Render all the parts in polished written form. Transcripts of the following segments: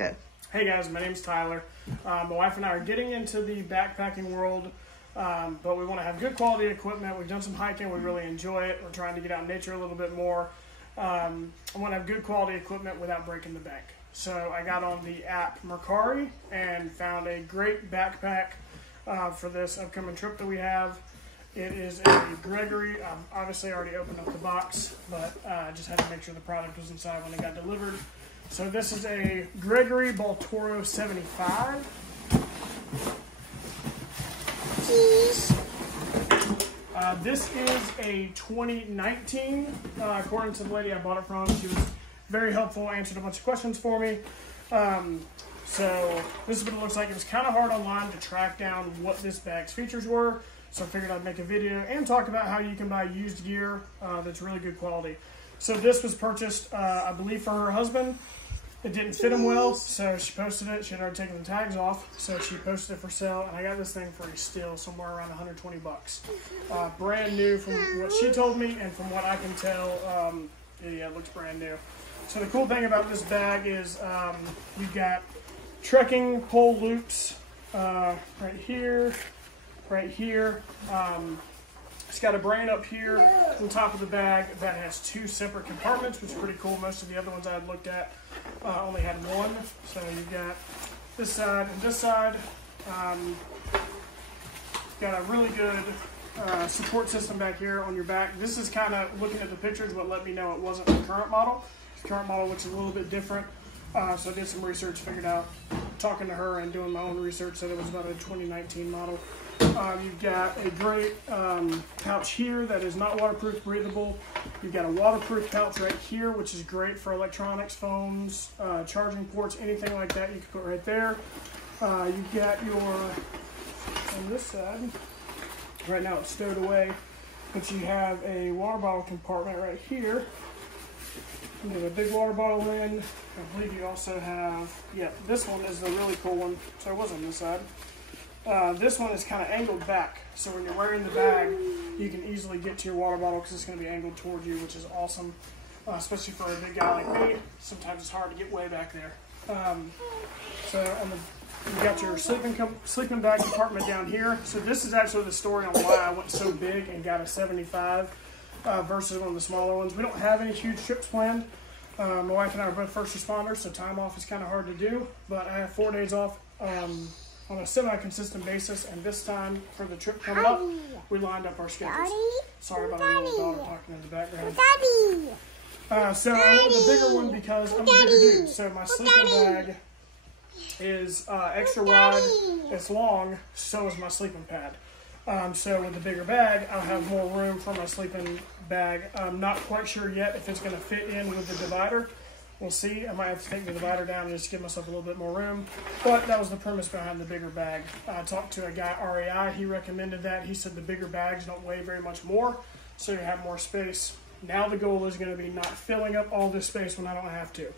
Good. Hey guys, my name's Tyler. My wife and I are getting into the backpacking world, but we want to have good quality equipment. We've done some hiking. We really enjoy it. We're trying to get out in nature a little bit more. I want to have good quality equipment without breaking the bank. So I got on the app Mercari and found a great backpack for this upcoming trip that we have. It is a Gregory. Obviously, I already opened up the box, but I just had to make sure the product was inside when it got delivered. So this is a Gregory Baltoro 75. This is a 2019, according to the lady I bought it from. She was very helpful, answered a bunch of questions for me. So this is what it looks like. It was kind of hard online to track down what this bag's features were. So I figured I'd make a video and talk about how you can buy used gear that's really good quality. So this was purchased, I believe, for her husband. It didn't fit him well, so she posted it. She had already taken the tags off, so she posted it for sale, and I got this thing for a steal, somewhere around 120 bucks. Brand new from what she told me, and from what I can tell, yeah, it looks brand new. So the cool thing about this bag is you've got trekking pole loops right here, right here. It's got a brain up here on top of the bag that has two separate compartments, which is pretty cool. Most of the other ones I had looked at only had one. So you've got this side and this side. Got a really good support system back here on your back. This is kind of, looking at the pictures, what let me know it wasn't the current model. The current model looks a little bit different. So I did some research, figured out, talking to her and doing my own research, that it was about a 2019 model. You've got a great pouch here that is not waterproof, breathable. You've got a waterproof pouch right here, which is great for electronics, phones, charging ports, anything like that you can put right there. You've got your, on this side, right now it's stowed away, but you have a water bottle compartment right here. You have a big water bottle in. I believe you also have, yeah, this one is the really cool one. So it was on this side. This one is kind of angled back, so when you're wearing the bag, you can easily get to your water bottle because it's going to be angled toward you, which is awesome, especially for a big guy like me. Sometimes it's hard to get way back there. So you got your sleeping bag compartment down here. So this is actually the story on why I went so big and got a 75 versus one of the smaller ones. We don't have any huge trips planned. My wife and I are both first responders, so time off is kind of hard to do, but I have 4 days off on a semi-consistent basis, and this time for the trip coming up, we lined up our schedules. Sorry about our little daughter talking in the background. So I wanted the bigger one because I'm a bigger dude. So my sleeping bag is extra wide, it's long, so is my sleeping pad. So with the bigger bag, I'll have more room for my sleeping bag. I'm not quite sure yet if it's going to fit in with the divider. We'll see. I might have to take the divider down and just give myself a little bit more room. But that was the premise behind the bigger bag. I talked to a guy, REI. He recommended that. He said the bigger bags don't weigh very much more, so you have more space. Now the goal is going to be not filling up all this space when I don't have to.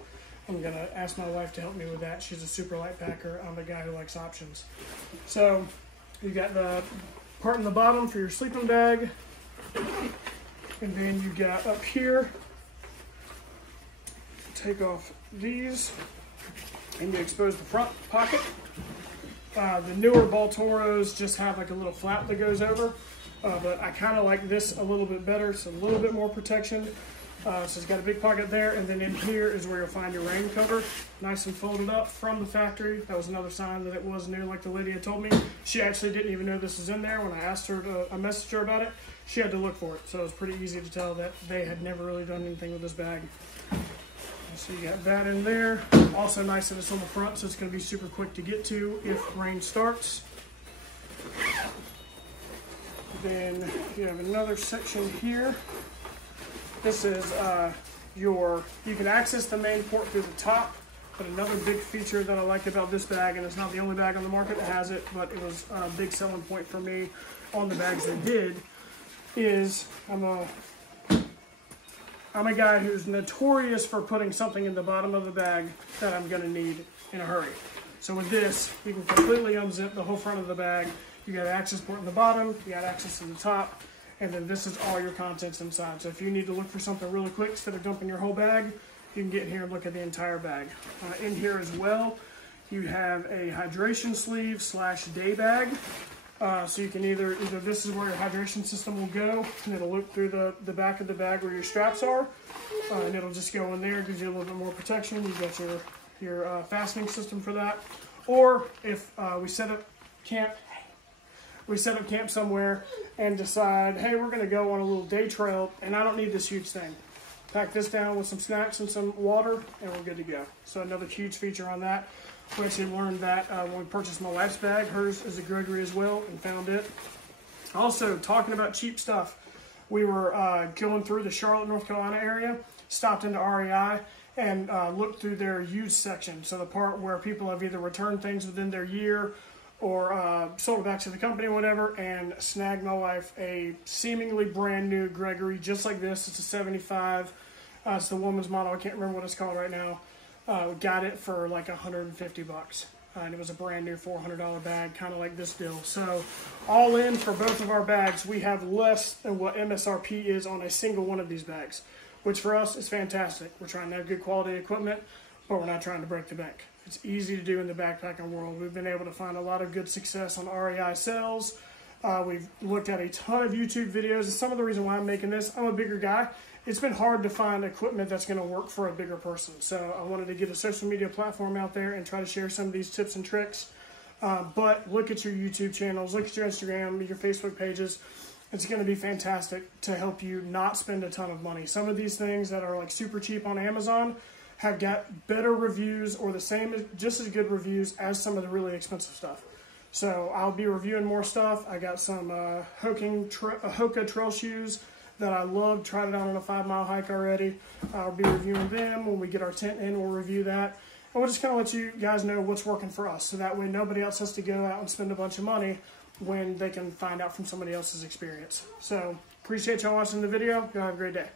I'm going to ask my wife to help me with that. She's a super light packer. I'm the guy who likes options. So you got the part in the bottom for your sleeping bag. And then you got up here, take off these, and you expose the front pocket. The newer Baltoros just have like a little flap that goes over, but I kind of like this a little bit better. It's a little bit more protection. So it's got a big pocket there, and then in here is where you'll find your rain cover, nice and folded up from the factory. That was another sign that it was new, like the lady had told me. She actually didn't even know this was in there. When I asked her I messaged her about it, she had to look for it. So it was pretty easy to tell that they had never really done anything with this bag. So you got that in there. Also nice that it's on the front, so it's going to be super quick to get to if rain starts. Then you have another section here. This is you can access the main port through the top, but another big feature that I like about this bag, and it's not the only bag on the market that has it, but it was a big selling point for me on the bags they did, is I'm a guy who's notorious for putting something in the bottom of the bag that I'm going to need in a hurry. So with this, you can completely unzip the whole front of the bag. You got an access port in the bottom, you got access to the top, and then this is all your contents inside. So if you need to look for something really quick instead of dumping your whole bag, you can get in here and look at the entire bag. In here as well, you have a hydration sleeve / day bag. So you can either this is where your hydration system will go, and it'll loop through the back of the bag where your straps are, and it'll just go in there, gives you a little bit more protection. You've got your fastening system for that. Or if we set up camp somewhere and decide, hey, we're going to go on a little day trail, and I don't need this huge thing. Pack this down with some snacks and some water, and we're good to go. So another huge feature on that. We actually learned that when we purchased my wife's bag. Hers is a Gregory as well, and found it. Also, talking about cheap stuff, we were going through the Charlotte, North Carolina area, stopped into REI, and looked through their used section. So the part where people have either returned things within their year or sold it back to the company or whatever, and snagged my wife a seemingly brand new Gregory, just like this. It's a 75. It's the woman's model. I can't remember what it's called right now. We got it for like $150, and it was a brand new $400 bag, kind of like this deal. So all in for both of our bags, we have less than what MSRP is on a single one of these bags, which for us is fantastic. We're trying to have good quality equipment, but we're not trying to break the bank. It's easy to do in the backpacking world. We've been able to find a lot of good success on REI sales. We've looked at a ton of YouTube videos, and some of the reason why I'm making this, I'm a bigger guy. It's been hard to find equipment that's going to work for a bigger person. So I wanted to get a social media platform out there and try to share some of these tips and tricks. But look at your YouTube channels, look at your Instagram, your Facebook pages. It's going to be fantastic to help you not spend a ton of money. Some of these things that are like super cheap on Amazon have got better reviews or the same, just as good reviews as some of the really expensive stuff. So I'll be reviewing more stuff. I got some Hoka trail shoes that I love. Tried it out on a 5-mile hike already. I'll be reviewing them. When we get our tent in, we'll review that. And we'll just kind of let you guys know what's working for us. So that way nobody else has to go out and spend a bunch of money when they can find out from somebody else's experience. So appreciate y'all watching the video. Y'all have a great day.